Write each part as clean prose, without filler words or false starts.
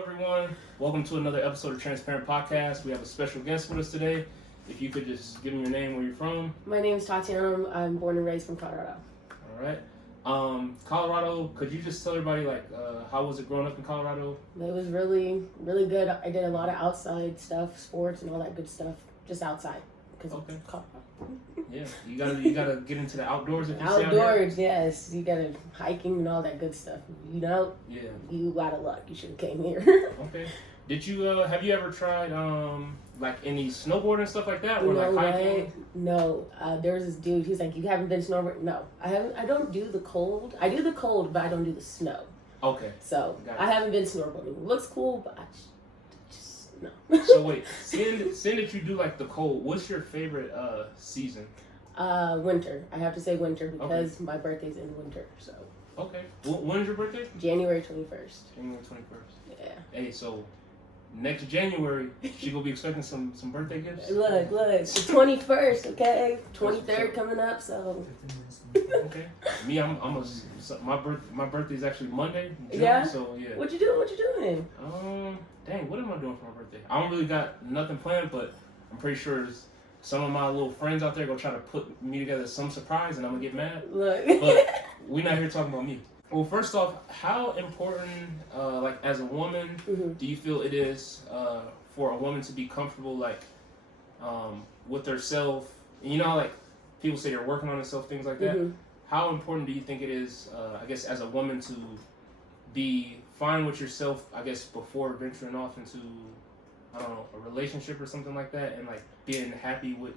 everyone. Welcome to another episode of Transparent Podcast. We have a special guest with us today. If you could just give me your name, where you're from. My name is Tatianna. I'm born and raised from Colorado. All right. Colorado, could you just tell everybody, how was it growing up in Colorado? It was really, really good. I did a lot of outside stuff, sports and all that good stuff, just outside. Okay. Yeah, you gotta get into the outdoors if you outdoors, yes. You gotta hiking and all that good stuff. You know, yeah, you out of luck. You should have came here. Okay. Did you have you ever tried any snowboarding and stuff like that, or no hiking? Way. No, there was this dude. He's like, "You haven't been snowboarding?" No, I haven't. I don't do the cold. I do the cold, but I don't do the snow. Okay. So I haven't been snowboarding. It looks cool, but no. So wait, seeing that you do like the cold, what's your favorite season? Winter. I have to say winter because my birthday's in winter. So. Okay. When's your birthday? January 21st. January 21st. Yeah. Hey, so next January, she gonna be expecting some birthday gifts. Look, the 21st. Okay, 23rd coming up. So. Okay. Me, my birthday's actually Monday. June, yeah. So yeah. What you doing? Dang, what am I doing for my birthday? I don't really got nothing planned, but I'm pretty sure some of my little friends out there gonna try to put me together some surprise, and I'm gonna get mad. Look. But we're not here talking about me. Well, first off, how important, as a woman, do you feel it is for a woman to be comfortable, with herself? You know, people say they're working on themselves, things like that. How important do you think it is, I guess, as a woman to be fine with yourself, I guess, before venturing off into, I don't know, a relationship or something like that, and being happy with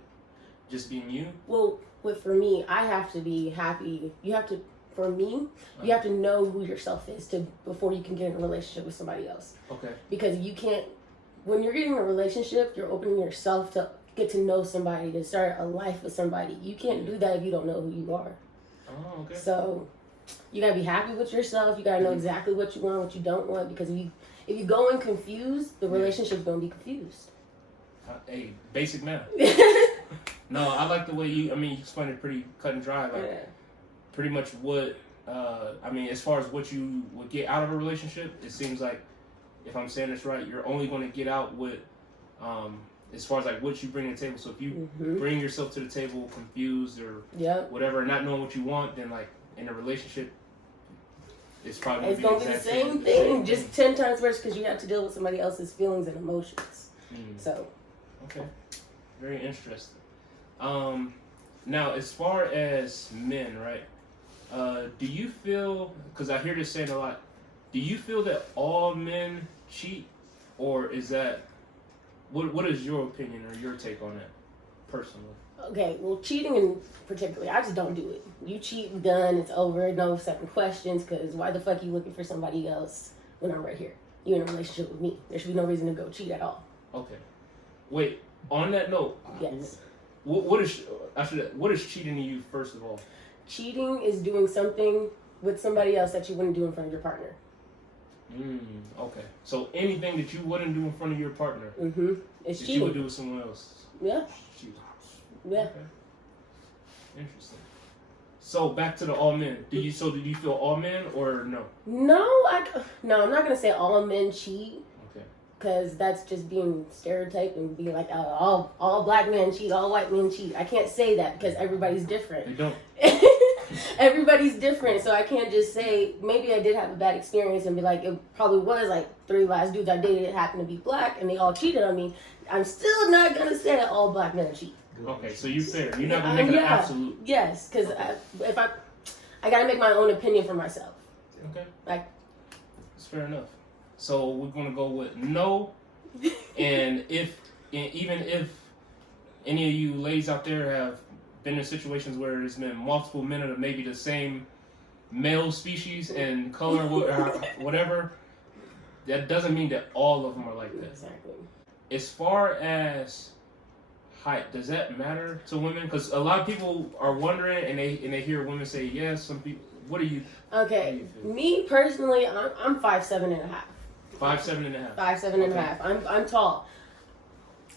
just being you? Well, for me, I have to be happy. You have to know who yourself is before you can get in a relationship with somebody else. Okay. Because you can't, when you're getting in a relationship, you're opening yourself to get to know somebody, to start a life with somebody. You can't do that if you don't know who you are. Oh, okay. So you gotta be happy with yourself. You gotta know exactly what you want, what you don't want, because if you go in confused, the relationship's gonna be confused. Hey, basic math. No, I like the way you explained it pretty cut and dry. Pretty much what, as far as what you would get out of a relationship, it seems like, if I'm saying this right, you're only going to get out with, as far as what you bring to the table. So if you bring yourself to the table confused or whatever, not knowing what you want, then in a relationship, it's probably going to be the same thing, just 10 times worse because you have to deal with somebody else's feelings and emotions. So. Okay. Very interesting. Now, as far as men, right? Do you feel, because I hear this saying a lot, do you feel that all men cheat, or is that, what is your opinion or your take on that, personally? Okay, well, cheating in particularly, I just don't do it. You cheat, done, it's over, no second questions, because why the fuck are you looking for somebody else when I'm right here? You're in a relationship with me. There should be no reason to go cheat at all. Okay. Wait, on that note, yes. What is cheating to you, first of all? Cheating is doing something with somebody else that you wouldn't do in front of your partner. Okay. So anything that you wouldn't do in front of your partner, it's that cheating. you would do with someone else. Yeah. Cheating. Yeah. Okay. Interesting. So back to the all men. Do you feel all men or no? No, I'm not gonna say all men cheat. Okay. Because that's just being stereotyped and being like, all black men cheat, all white men cheat. I can't say that because everybody's different. They don't. Everybody's different, so I can't just say, maybe I did have a bad experience and be like, it probably was 3 last dudes I dated that happened to be black and they all cheated on me. I'm still not going to say that all black men cheat. Okay, so you're fair. You're not going to make it an absolute. Yes, because I got to make my own opinion for myself. Okay. It's fair enough. So we're going to go with no, and even if any of you ladies out there have been in situations where there's been multiple men of maybe the same male species and color or whatever, that doesn't mean that all of them are like that. Exactly. As far as height, does that matter to women? Because a lot of people are wondering, and they hear women say yes. Some people. What do you? Okay, me personally, I'm 5'7" and a half. 5'7" and a half. 5'7" and a half. I'm tall.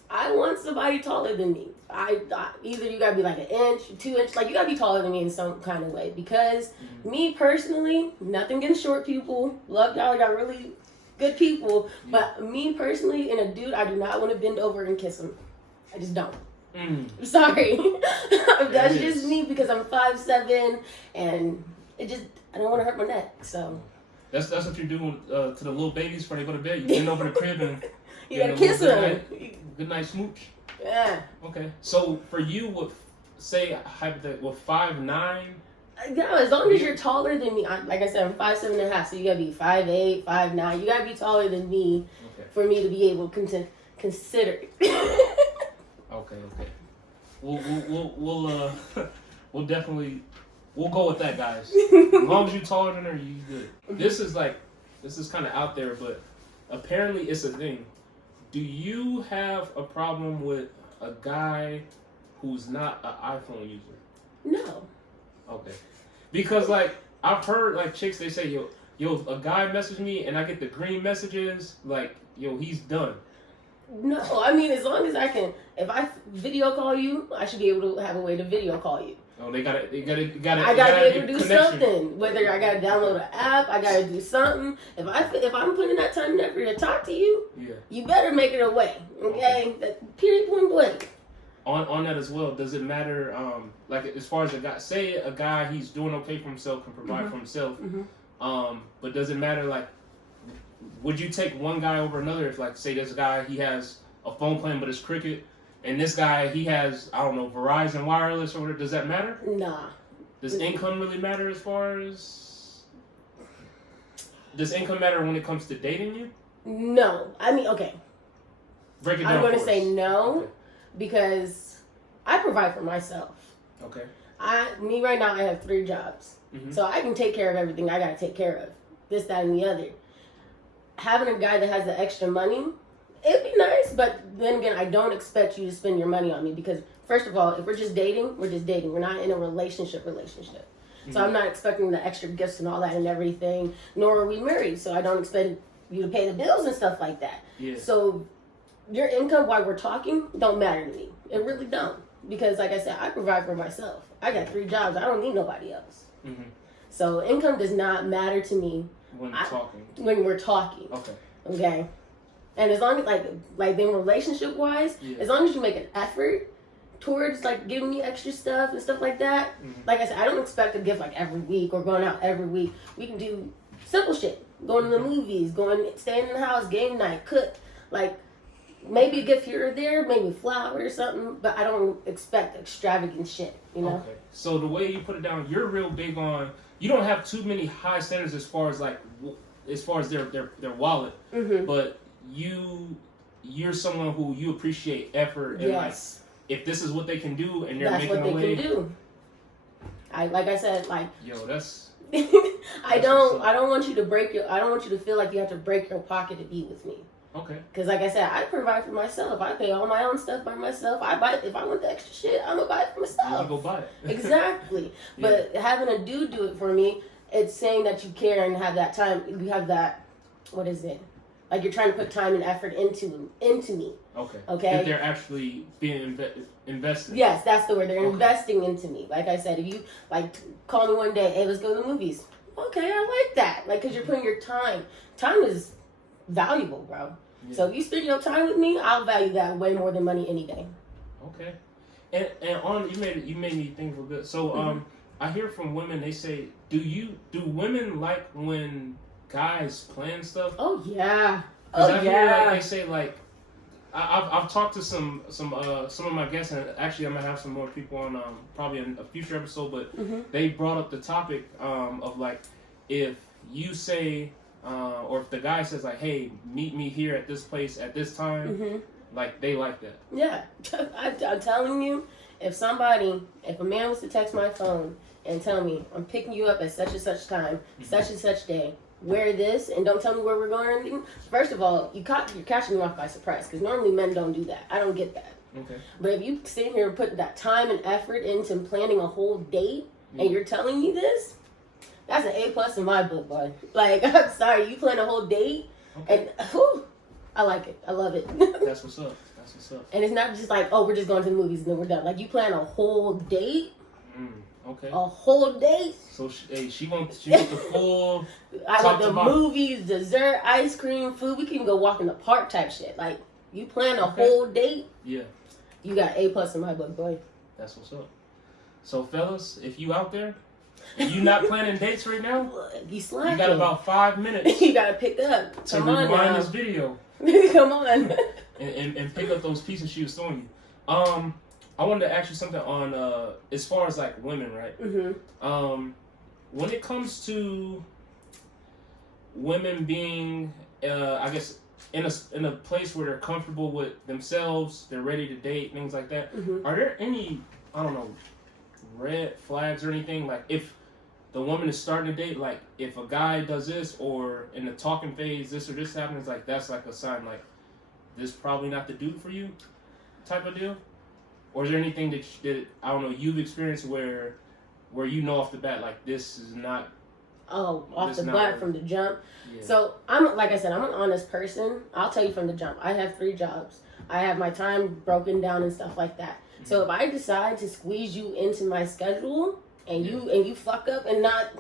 I want somebody taller than me. I either you gotta be like 1 inch, 2 inch, you gotta be taller than me in some kind of way. Because me personally, nothing against short people. Love y'all. I got really good people. But me personally, in a dude, I do not want to bend over and kiss him. I just don't. I'm sorry. That's just me because I'm 5'7", and I don't want to hurt my neck. So that's what you do to the little babies before they go to bed. You bend over the crib and you gotta kiss them. Good night smooch. Yeah. Okay. So for you, with say hypothetically with 5'9". No, as long as you're taller than me. Like I said, I'm 5'7.5", so you gotta be 5'8", 5'9". You gotta be taller than me for me to be able to consider. Okay. We'll definitely go with that, guys. As long as you're taller than her, you good. This is kind of out there, but apparently it's a thing. Do you have a problem with a guy who's not an iPhone user? No. Okay. Because like I've heard like chicks, they say yo a guy messaged me and I get the green messages, like yo he's done. No, I mean as long as I can. If I video call you, I should be able to have a way to video call you. Oh, I gotta be able to do something. Whether I gotta download an app, I gotta do something. If I'm putting that time and effort to talk to you, you better make it a way. Okay? Period. Point blank. On that as well, does it matter? Like as far as a guy, say a guy he's doing okay for himself, can provide for himself. But does it matter? Like, would you take one guy over another? If like say there's a guy he has a phone plan but it's cricket. And this guy, he has, I don't know, Verizon Wireless or whatever. Does that matter? Nah. Does income really matter as far as... Does income matter when it comes to dating you? No. I mean, okay. Break it down. I'm going to say no because I provide for myself. Okay. Me right now, I have 3 jobs. So I can take care of everything I got to take care of. This, that, and the other. Having a guy that has the extra money... It'd be nice, but then again, I don't expect you to spend your money on me because, first of all, if we're just dating, we're just dating. We're not in a relationship. So I'm not expecting the extra gifts and all that and everything, nor are we married. So I don't expect you to pay the bills and stuff like that. Yeah. So your income while we're talking don't matter to me. It really don't. Because, like I said, I provide for myself. I got 3 jobs. I don't need nobody else. So income does not matter to me when we're talking. Okay. And as long as like then relationship wise, as long as you make an effort towards like giving me extra stuff and stuff like that, like I said, I don't expect a gift like every week or going out every week. We can do simple shit, going to the movies, staying in the house, game night, cook, like maybe a gift here or there, maybe flowers or something. But I don't expect extravagant shit, you know. Okay. So the way you put it down, you're real big on. You don't have too many high standards as far as their wallet, but you're someone who you appreciate effort and like if this is what they can do and they're making a way. That's what they can do. Like I said, that's I don't want you to feel like you have to break your pocket to be with me. Okay. Because like I said, I provide for myself. I pay all my own stuff by myself. I buy it. If I want the extra shit, I'm gonna buy it for myself. You go buy it. Exactly. But having a dude do it for me, it's saying that you care and have that time. You have that. What is it? Like you're trying to put time and effort into me. Okay. If they're actually being invested. Yes, that's the word. They're investing into me. Like I said, if you call me one day, hey, let's go to the movies. Okay, I like that. Like, because you're putting your time. Time is valuable, bro. Yeah. So if you spend your time with me, I'll value that way more than money any day. Okay. And on you made me think real good. So I hear from women, they say, do women like when guys plan stuff? Oh yeah. I hear, they say I've talked to some of my guests, and actually I'm gonna have some more people on probably in a future episode. But they brought up the topic of like if you say or if the guy says like, hey, meet me here at this place at this time, like they like that. Yeah, I'm telling you, if a man was to text my phone and tell me I'm picking you up at such and such time, such and such day. Wear this and don't tell me where we're going or anything. First of all, you're catching me off by surprise because normally men don't do that. I don't get that. Okay. But if you sit here and put that time and effort into planning a whole date and you're telling me this, that's an A+ in my book, boy. Like, I'm sorry, you plan a whole date and I like it. I love it. That's what's up. And it's not just like, oh, we're just going to the movies and then we're done. Like, you plan a whole date. Okay. A whole date. So she wants the full. I want the bottom. movies, dessert, ice cream, food. We can even go walk in the park type shit. Like, you plan a whole date. Yeah. You got A+ in my book, boy. That's what's up. So fellas, if you out there, and you not planning dates right now, you slacking. You got about 5 minutes. You gotta pick up. To rewind this video. Come on. and pick up those pieces she was throwing you. I wanted to ask you something on as far as like women, right? Mm-hmm. When it comes to women being, I guess, in a place where they're comfortable with themselves, they're ready to date, things like that. Mm-hmm. Are there any, I don't know, red flags or anything? Like if the woman is starting to date, like if a guy does this or in the talking phase, this or this happens, like that's like a sign, like this probably not the dude for you, type of deal. Or is there anything that I don't know you've experienced where you know off the bat, like this is not. Oh, off the bat from the jump. Yeah. So I'm like I said, I'm an honest person. I'll tell you from the jump. I have 3 jobs. I have my time broken down and stuff like that. Mm-hmm. So if I decide to squeeze you into my schedule and you fuck up and not,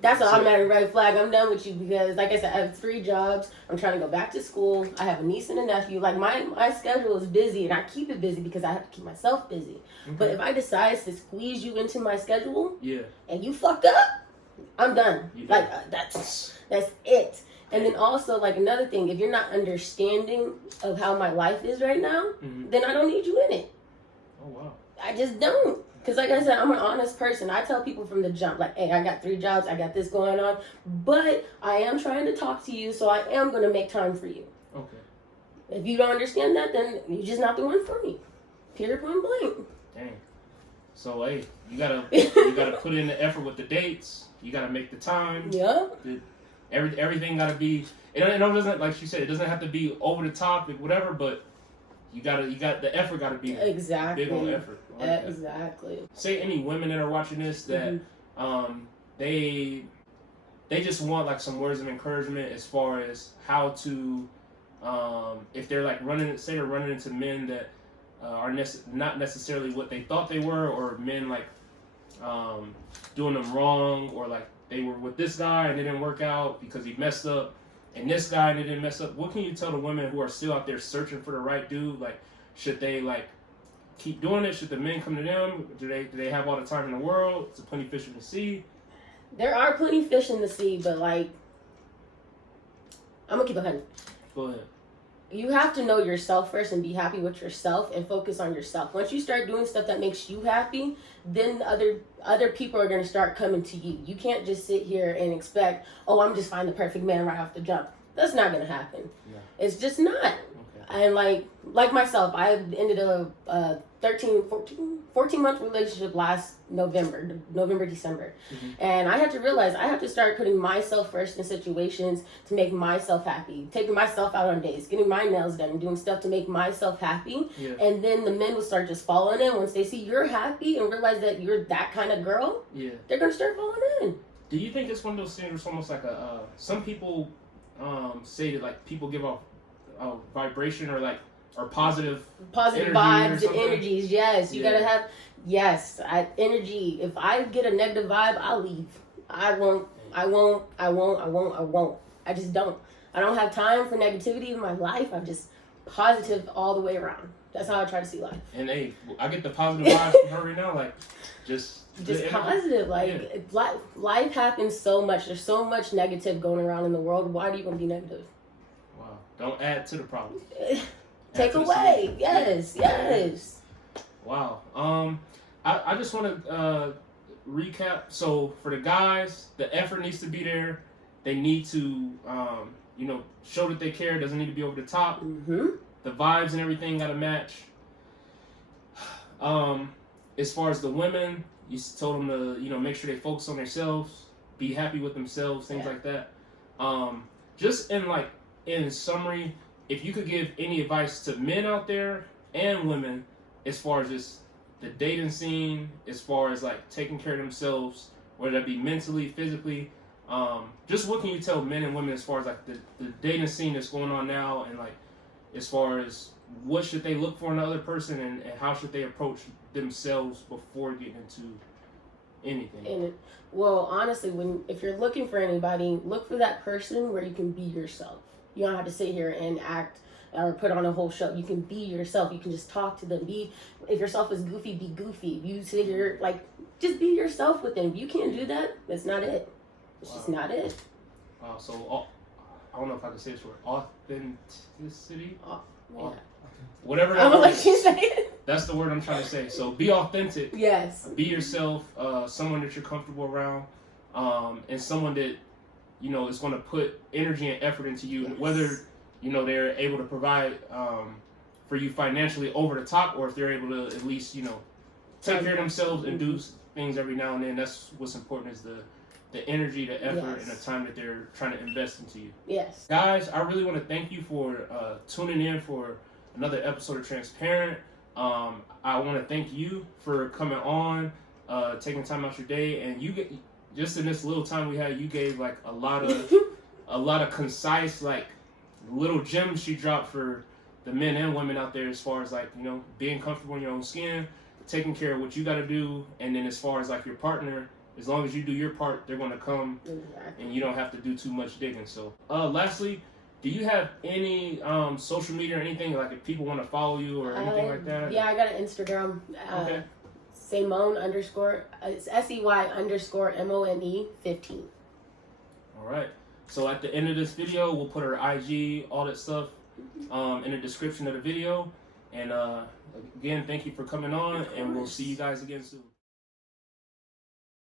that's an automatic red flag. I'm done with you because, like I said, I have 3 jobs. I'm trying to go back to school. I have a niece and a nephew. Like my schedule is busy, and I keep it busy because I have to keep myself busy. Okay. But if I decide to squeeze you into my schedule, and you fuck up, I'm done. Like that's it. And then also, like, another thing, if you're not understanding of how my life is right now, then I don't need you in it. Oh wow. I just don't. Because like I said, I'm an honest person. I tell people from the jump, like, hey, I got 3 jobs, I got this going on, but I am trying to talk to you, so I am going to make time for you. Okay. If you don't understand that, then you're just not the one for me. Period, point blank. Dang. So hey, you gotta put in the effort with the dates. You gotta make the time. Yeah. Everything gotta be. It doesn't, like she said, it doesn't have to be over the top, whatever. But you got the effort gotta be exactly big on effort. Like exactly. Say any women that are watching this that they just want like some words of encouragement as far as how to if they're like running into men that are not necessarily what they thought they were, or men like doing them wrong, or like they were with this guy and it didn't work out because he messed up, and this guy and it didn't mess up. What can you tell the women who are still out there searching for the right dude? Like, should they like keep doing it? Should the men come to them? Do they have all the time in the world? Is there plenty of fish in the sea? There are plenty of fish in the sea, but like, I'm gonna keep it 100. Go ahead. You have to know yourself first and be happy with yourself and focus on yourself. Once you start doing stuff that makes you happy, then other people are going to start coming to you. You can't just sit here and expect, oh, I'm just finding the perfect man right off the jump. That's not going to happen. Yeah. It's just not. Okay. And like myself, I ended a 14-month relationship last November, December. And I had to realize I have to start putting myself first in situations to make myself happy, taking myself out on dates, getting my nails done, and doing stuff to make myself happy. Yeah. And then the men will start just following in. Once they see you're happy and realize that you're that kind of girl, they're going to start following in. Do you think it's one of those things where it's almost like some people say that like people give off vibration or positive vibes and energies? Yes, you gotta have energy. If I get a negative vibe, I'll leave. I won't. I just don't. I don't have time for negativity in my life. I'm just positive all the way around. That's how I try to see life. And hey, I get the positive vibes from her right now. Like just positive. Like life happens so much. There's so much negative going around in the world. Why do you want to be negative? Wow. Don't add to the problem. Take away. Yes. Wow. I just want to recap. So for the guys, the effort needs to be there. They need to, show that they care. It doesn't need to be over the top. The vibes and everything got to match. As far as the women, you told them to, make sure they focus on themselves, be happy with themselves, things like that. Just in summary, if you could give any advice to men out there and women as far as just the dating scene, as far as like taking care of themselves, whether that be mentally, physically, just what can you tell men and women as far as like the dating scene that's going on now, and like as far as what should they look for in another person, and how should they approach themselves before getting into anything. Well, honestly, if you're looking for anybody, look for that person where you can be yourself. You don't have to sit here and act or put on a whole show. You can be yourself. You can just talk to them. If yourself is goofy, be goofy. If you sit here, like, just be yourself with them. If you can't do that, that's not it. It's just not it. Wow. So I don't know if I can say this word. Authenticity. Yeah. Whatever that I'm gonna word let you is. say it. That's the word I'm trying to say. So be authentic. Yes. Be yourself. Someone that you're comfortable around, and someone that is going to put energy and effort into you. Yes. Whether they're able to provide for you financially over the top, or if they're able to at least take care of themselves and do things every now and then. That's what's important, is the energy, the effort, and the time that they're trying to invest into you. Yes. Guys, I really want to thank you for tuning in for another episode of Transparent. I want to thank you for coming on, taking time out your day, and just in this little time we had, you gave like a lot of concise, like, little gems she dropped for the men and women out there, as far as like being comfortable in your own skin, taking care of what you got to do, and then as far as like your partner, as long as you do your part, they're going to come, and you don't have to do too much digging. So lastly, do you have any social media or anything, like if people want to follow you or anything like that? Yeah, I got an Instagram. Okay. Simone _ it's SEY_MONE 15. All right. So at the end of this video, we'll put her IG, all that stuff, in the description of the video. And again, thank you for coming on, and we'll see you guys again soon.